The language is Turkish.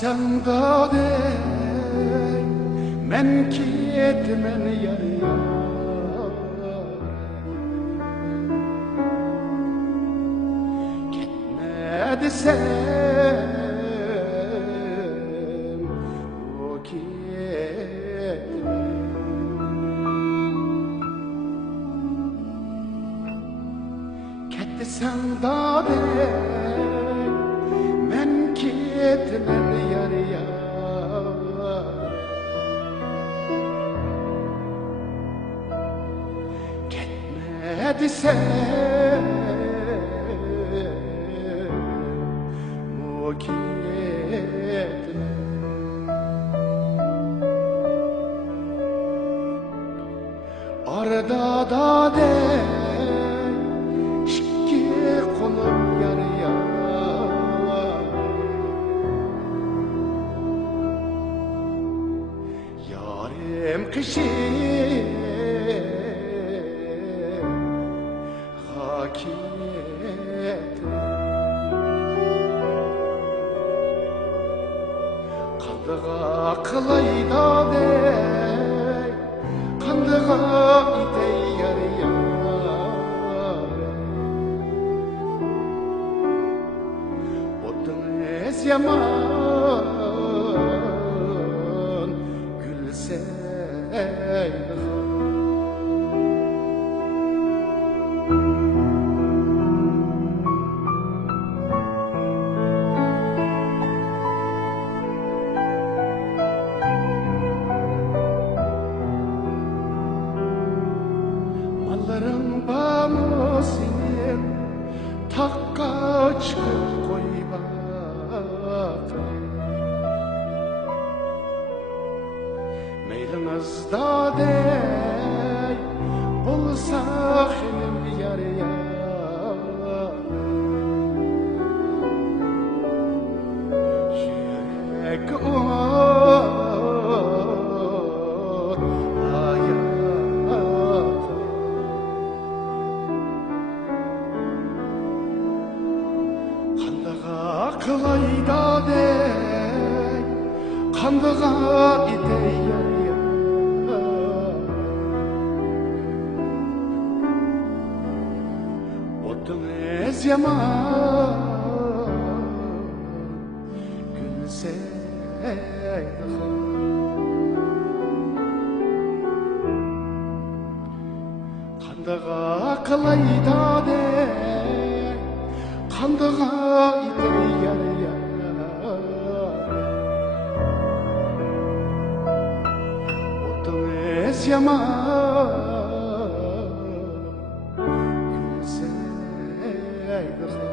Sen dade men ketmen yar yar ketme desem o ketme ketsen dade men ketmen yar yar ketme desem o ketme arda dade şiki kolum yar yar yarim kışı hakiyet kandığa kılayda de kandığa ide yar yar odun ez yaman gülseydi malların bağımı senin takka çıkıp koy bak meyliniz da dey bulsa benim yar yar yürek kılayda dey kandığa ide yar yar odun ez yaman gülseydi kandığa kılayda dey kandığa ide yar yar odun ez yaman gülseydi